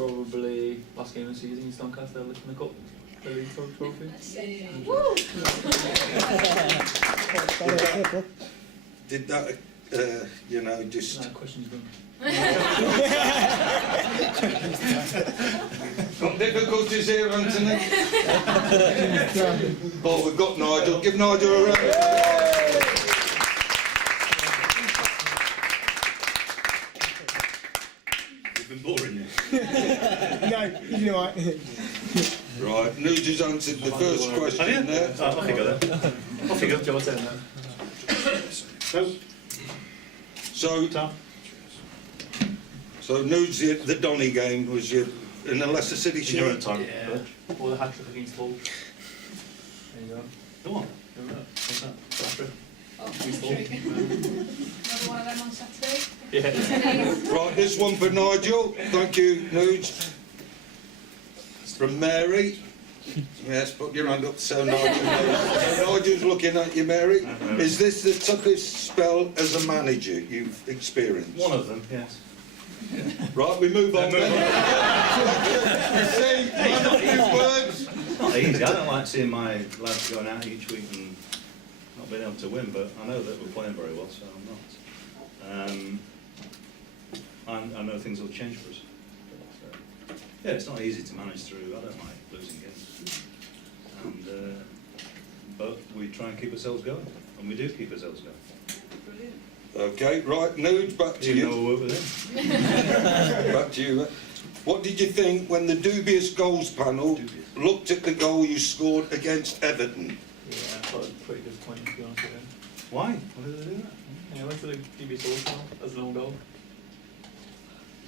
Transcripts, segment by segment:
Probably last game of the season, Doncaster lifting the cup, the league trophy. Woo! Did that, you know, just... No, question's done. Got difficulties here, Anthony? Oh, we've got Nigel. Give Nigel a round. You've been boring you. No, you're right. Right, Nugent's answered the first question there. Oh, off you go then. Off you go. Your turn then. So Nuge, the Donny game was your in the Leicester City In your own shirt. time. Yeah. Or the hat trick against Hull. There you go. Go on. What's that? Hat trick. Oh, Against Hull. Another one of them on Saturday. Yeah. Right, this one for Nigel. Thank you, Nuge. From Mary. Yes, put your hand up so Nigel knows. So Nigel's looking at you, Mary. Is this the toughest spell as a manager you've experienced? One of them, yes. Right, we move on then. See, man of few words. It's not easy. I don't like seeing my lads going out each week and not being able to win, but I know that we're playing very well, so I'm not. I know things will change for us. So, yeah, it's not easy to manage through. I don't like losing games. And, but we try and keep ourselves going, and we do keep ourselves going. Brilliant. Okay, right, Nuge, back to Even though you. we work with him. Back to you. What did you think when the dubious goals panel looked at the goal you scored against Everton? Yeah, I thought it was pretty disappointing, to be honest with you. Why? Why did they do that? Yeah, I went to the GB Source now as an own goal.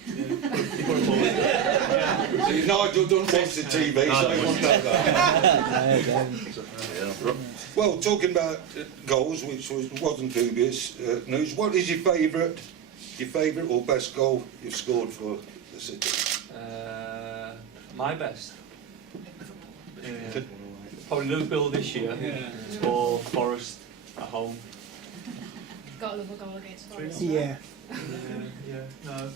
Yeah, you put it forward. Yeah. See, Nigel doesn't watch the TV, so he won't know that. Well, talking about goals, which wasn't dubious, News, what is your favourite or best goal you've scored for the City? My best? Probably Liverpool this year, or Forest at home. Got to love a goal against Forest. Yeah. No.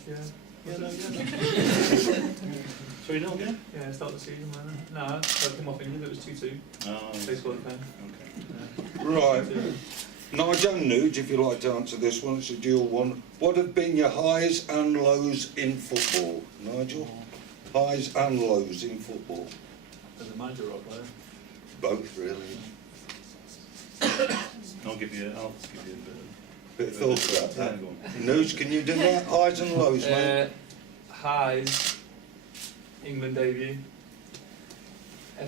3-0 again? Yeah, start the season, man. No, I came off England, it was 2-2. Oh, They scored a pen. okay. Right. Nigel and Nuge, if you'd like to answer this one, it's a dual one. What have been your highs and lows in football, Nigel? Highs and lows in football? As a manager or a player? Both, really. I'll give you a Bit of thought about that. Go on. Nuge, can you do that? Highs and lows, mate? Highs, England debut,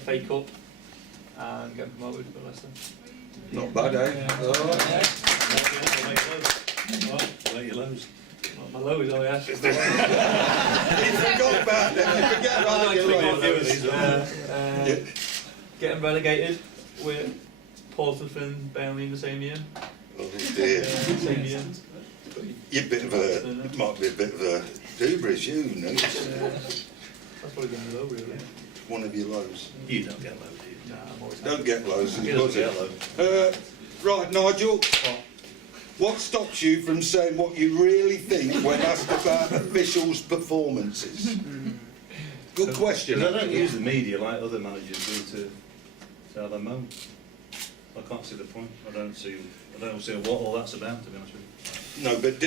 FA Cup, and getting promoted for Leicester. Not bad, eh? Yeah. All right. Let your lows. My lows, oh yeah. You forgot about them. You forget about your lows. Getting relegated with Portsmouth and Burnley in the same year. Oh dear. Same year. You're a bit of a, might be a bit of a hubris, you, Nuge. That's probably been the low, really. One of your lows. You don't get low, do you? Nah, I'm always Don't get lows. He doesn't get low. Right, Nigel. What stops you from saying what you really think when asked about officials' performances? Good question. Because I don't use the media like other managers do to have a moan. I can't see the point. I don't see what all that's about, to be honest with you. No, but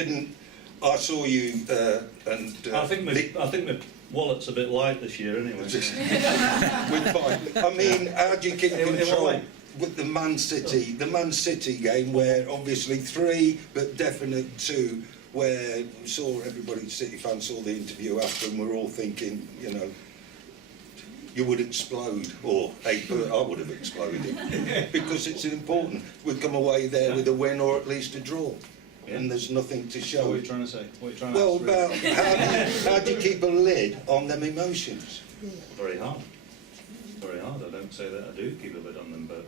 I saw you and... I think my wallet's a bit light this year anyway. We're fine. I mean, how do you keep In what control way? with the Man City game, where obviously 3 but definite 2, where we saw everybody, City fans saw the interview after, and we're all thinking, you know, you would explode, or I would have exploded, because it's important. We'd come away there with a win or at least a draw, and there's nothing to show. So what are you trying to say? What are you trying to Well, ask, about really? how do you keep a lid on them emotions? Very hard. Very hard. I don't say that I do keep a lid on them, but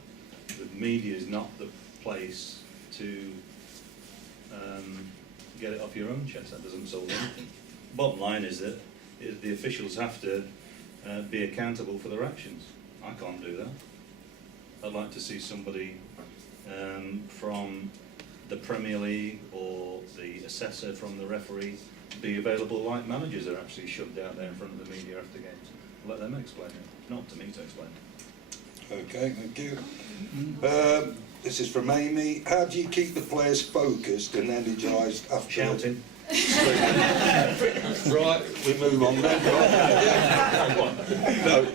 the media is not the place to get it off your own chest. That doesn't solve anything. Bottom line is that the officials have to be accountable for their actions. I can't do that. I'd like to see somebody from the Premier League or the assessor from the referee be available like managers are actually shoved out there in front of the media after games. Let them explain it, not to me to explain it. Okay, thank you. This is from Amy. How do you keep the players focused and energised after... Shouting. Right, we move on then. Right. No,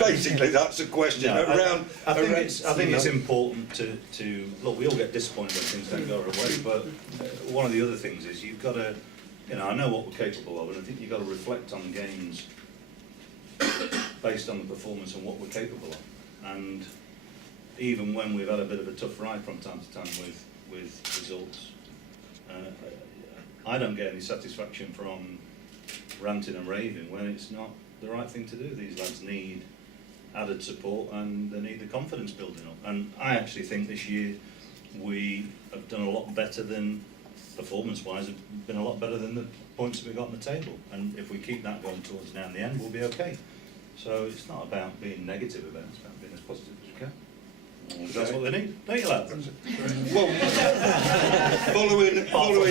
basically that's a question No, around... I think you it's know. important to look. We all get disappointed when things don't go our way, but one of the other things is you've got to, I know what we're capable of, and I think you've got to reflect on games based on the performance and what we're capable of. And even when we've had a bit of a tough ride from time to time with results, I don't get any satisfaction from ranting and raving when it's not the right thing to do. These lads need added support and they need the confidence building up. And I actually think this year we have done a lot better than, performance-wise, have been a lot better than the points that we got on the table. And if we keep that going towards now in the end, we'll be okay. So it's not about being negative about it, it's about being as positive as we can. Because that's what they need, don't you, lads? Well, following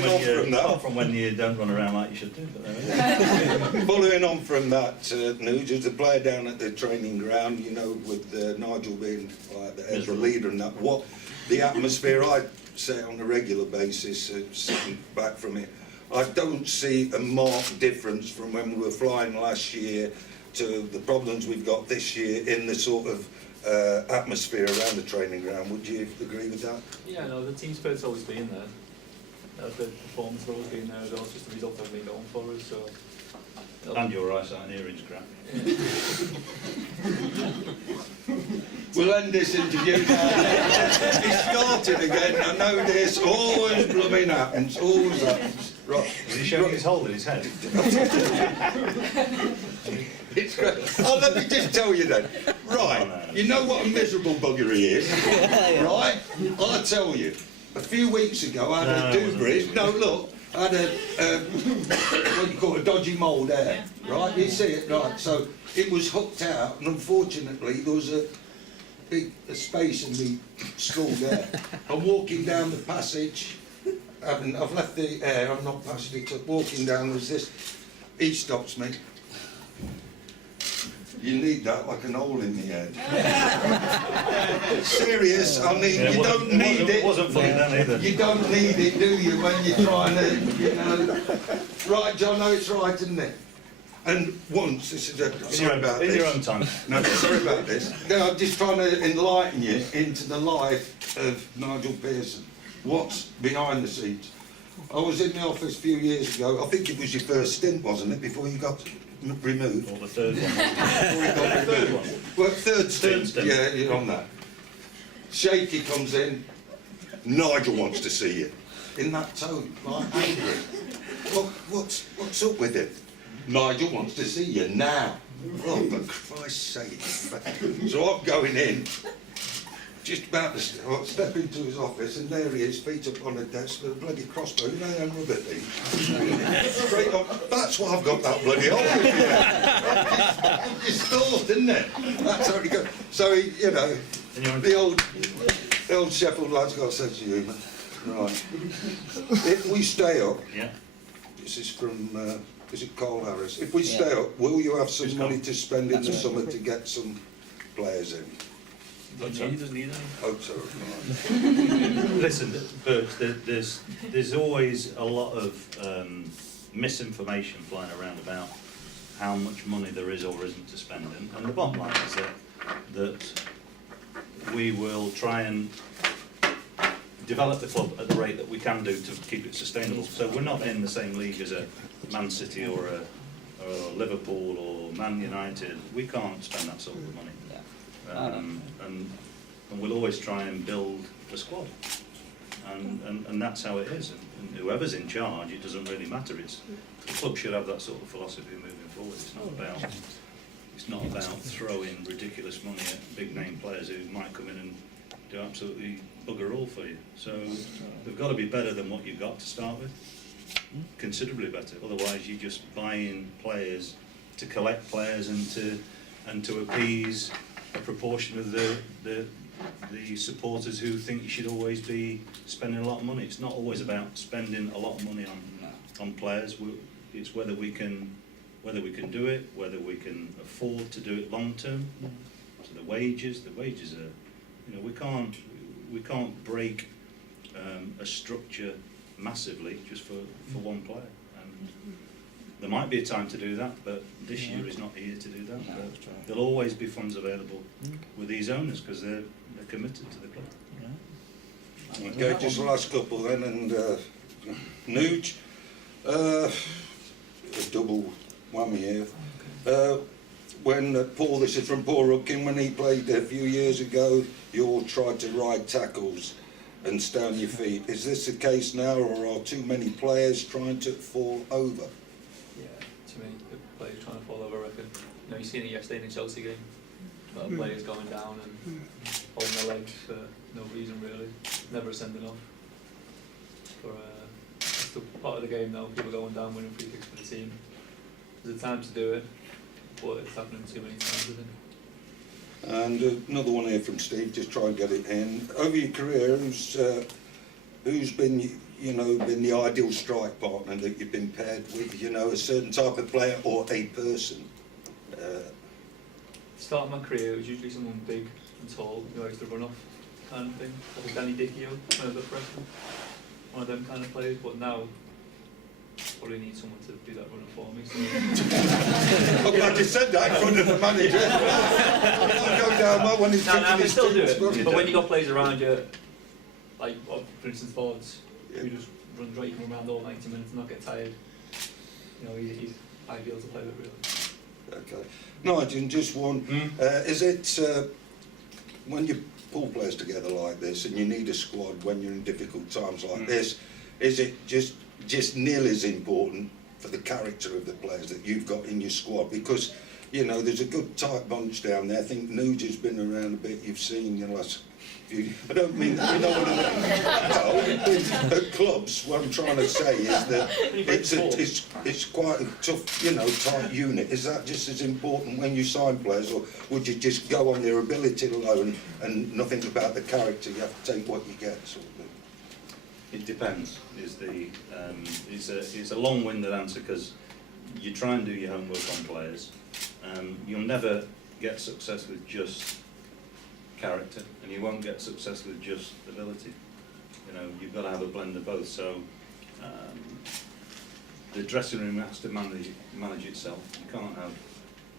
on from that... Apart from when you don't run around like you should do. But Following on from that, Nugent, the player down at the training ground, with Nigel being like the leader and that, what the atmosphere, I say on a regular basis, sitting back from it, I don't see a marked difference from when we were flying last year to the problems we've got this year in the sort of atmosphere around the training ground. Would you agree with that? Yeah, no, the team spirit's always been there. The performance has always been there as well. It's just the result that we've been going for us. So. and your eyesight and hearing's crap. We'll end this interview now. He started again. I know this. Always blooming happens. Always happens. Right. Is he showing his hole in his head? It's great. Oh, let me just tell you then. Right. You know what a miserable bugger he is? Right? I'll tell you. A few weeks ago, I had a doobrage. No, look. I had what do you call it, a dodgy mould there, right? You see it, right? So it was hooked out, and unfortunately there was a big space in the skull there. I'm walking down the passage, I've left the air, I'm not passed it up, walking down, there's this, he stops me. You need that like an hole in the head. Serious, I mean, you don't need it. It wasn't funny then either. You don't need it, do you, when you're trying to, Right, John, no, it's right, isn't it? And once, this is sorry about this. In your own time. No, sorry about this. No, I'm just trying to enlighten you into the life of Nigel Pearson. What's behind the scenes? I was in the office a few years ago. I think it was your first stint, wasn't it, before you got removed? Or the third one. Before you got removed. Well, third stint. Yeah, you're on that. Shaky comes in. Nigel wants to see you. In that tone, like angry. What's up with it? Nigel wants to see you now. Oh, for Christ's sake. So I'm going in, just about to step into his office, and there he is, feet up on the desk with a bloody crossbow, you know them rubber things. Straight on. That's why I've got that bloody hole in here. It's thought, isn't it? That's how it goes. So, the old Sheffield lad's got a sense of humour. Right. If we stay up, this is from... is it Carl Harris? If we stay up, will you have some money to spend in the summer to get some players in? He doesn't need any. Hope so. Listen, Bert, there's always a lot of misinformation flying around about how much money there is or isn't to spend. And the bottom line is that we will try and develop the club at the rate that we can do to keep it sustainable. So we're not in the same league as a Man City or a Liverpool or Man United. We can't spend that sort of money. And we'll always try and build a squad. And that's how it is. And whoever's in charge, it doesn't really matter. The club should have that sort of philosophy moving forward. It's not about throwing ridiculous money at big name players who might come in and do absolutely bugger all for you. So they've got to be better than what you've got to start with, considerably better. Otherwise, you just buy in players to collect players and to appease a proportion of the the supporters who think you should always be spending a lot of money. It's not always about spending a lot of money on players. It's whether we can do it, whether we can afford to do it long term. So the wages are, you know, we can't break a structure massively just for one player. And there might be a time to do that, but this year is not the year to do that. But there'll always be funds available with these owners because they're committed to the club. Okay, just the last couple then, and Nuge, a double whammy here. When Paul, this is from Paul Rudkin, when he played a few years ago, you all tried to ride tackles and stay on your feet. Is this the case now, or are too many players trying to fall over? Yeah, too many players trying to fall over, I reckon. You know, you seen it yesterday in the Chelsea game. A lot of players going down and holding their legs for no reason really. Never sending off. It's the part of the game now, people going down winning free kicks for the team. There's a time to do it, but it's happening too many times, I think. And another one here from Steve, just try and get it in. Over your career, who's been, you know, been the ideal strike partner that you've been paired with? You know, a certain type of player or a person? Starting my career, it was usually someone big and tall who I used to run off, kind of thing. Like a Danny Dichio, when I was at Preston. One of them kind of players, but now probably need someone to do that running for me. So. I'm glad you said that in front of the manager. I'll go down well when he's No, I can still do teams, it. But when you got players around you, like for instance forwards, who just run right, you can run around all 90 minutes and not get tired. You know, he's ideal to play with, really. Okay. Nigel, just one. Is it when you pull players together like this and you need a squad when you're in difficult times like this, is it just nearly as important for the character of the players that you've got in your squad? Because, you know, there's a good tight bunch down there. I think Nugent's been around a bit. You've seen in the last few... I don't mean that, you know what I mean? Well, at clubs, what I'm trying to say is that it's quite a tough, you know, tight unit. Is that just as important when you sign players, or would you just go on their ability alone and nothing about the character? You have to take what you get, sort of thing. It depends. It's a long-winded answer because you try and do your homework on players. You'll never get success with just character, and you won't get success with just ability. You know, you've got to have a blend of both. So the dressing room has to manage itself. You can't have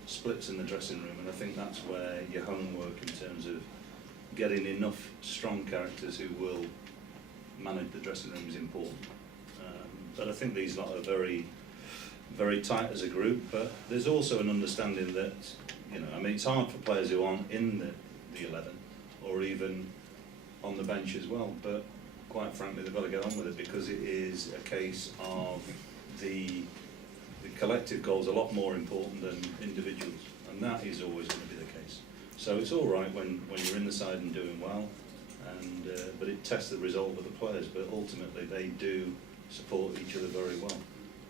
splits in the dressing room, and I think that's where your homework in terms of getting enough strong characters who will manage the dressing room is important. But I think these lot are very, very tight as a group, but there's also an understanding that, you know, I mean, it's hard for players who aren't in the 11 or even on the bench as well, but quite frankly they've got to get on with it because it is a case of the collective goal is a lot more important than individuals, and that is always going to be the case. So it's all right when you're in the side and doing well, and but it tests the resolve of the players, but ultimately they do support each other very well.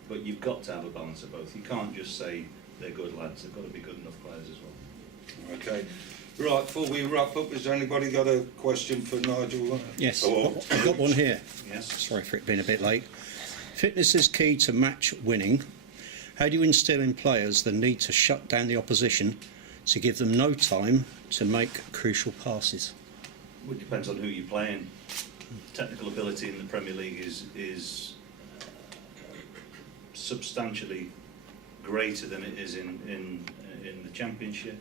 But you've got to have a balance of both. You can't just say they're good lads, they've got to be good enough players as well. Okay. Right, before we wrap up, has anybody got a question for Nigel? Yes, Or, I've got one here. Yes. Sorry for it being a bit late. Fitness is key to match winning. How do you instill in players the need to shut down the opposition to give them no time to make crucial passes? Well, it depends on who you're playing. Technical ability in the Premier League is substantially greater than it is in the Championship.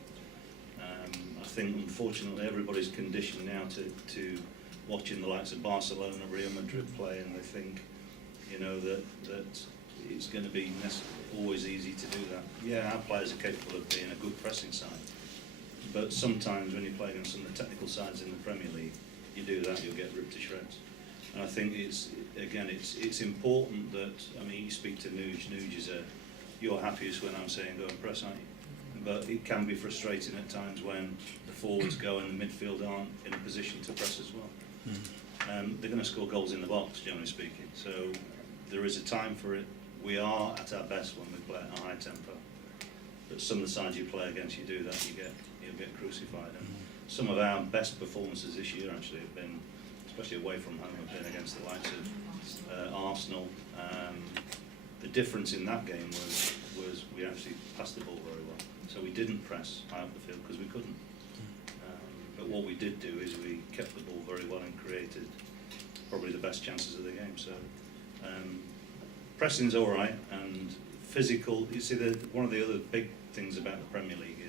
I think unfortunately everybody's conditioned now to watching the likes of Barcelona, Real Madrid play, and they think, you know, that it's going to be always easy to do that. Yeah, our players are capable of being a good pressing side, but sometimes when you play against some of the technical sides in the Premier League, you do that, you'll get ripped to shreds. And I think it's important that, I mean, you speak to Nuge is you're happiest when I'm saying go and press, aren't you? But it can be frustrating at times when the forwards go and the midfield aren't in a position to press as well. They're going to score goals in the box, generally speaking. So there is a time for it. We are at our best when we play at a high tempo. But some of the sides you play against, you do that, you'll get crucified. And some of our best performances this year actually have been, especially away from home, have been against the likes of Arsenal. The difference in that game was we actually passed the ball very well. So we didn't press high up the field because we couldn't. But what we did do is we kept the ball very well and created probably the best chances of the game. So pressing's all right, and physical. You see, one of the other big things about the Premier League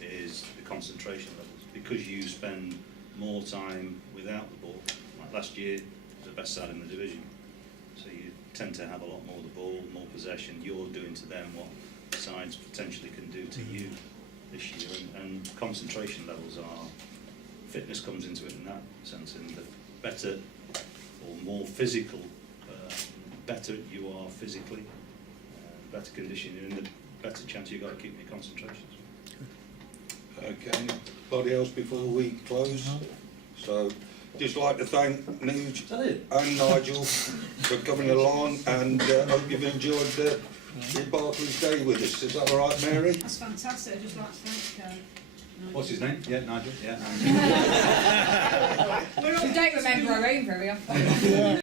is the concentration levels, because you spend more time without the ball. Like last year, the best side in the division, so you tend to have a lot more of the ball, more possession. You're doing to them what sides potentially can do to you this year, and concentration levels are. Fitness comes into it in that sense, and the better or more physical, better you are physically, better condition you're in, the better chance you've got of keeping your concentration. Okay, anybody else before we close? So, just like to thank Nugent and Nigel for coming along, and hope you've enjoyed your Barclays Day with us. Is that all right, Mary? That's fantastic. I'd just like to thank What's his name? Yeah, Nigel. Yeah. We don't remember our own very often.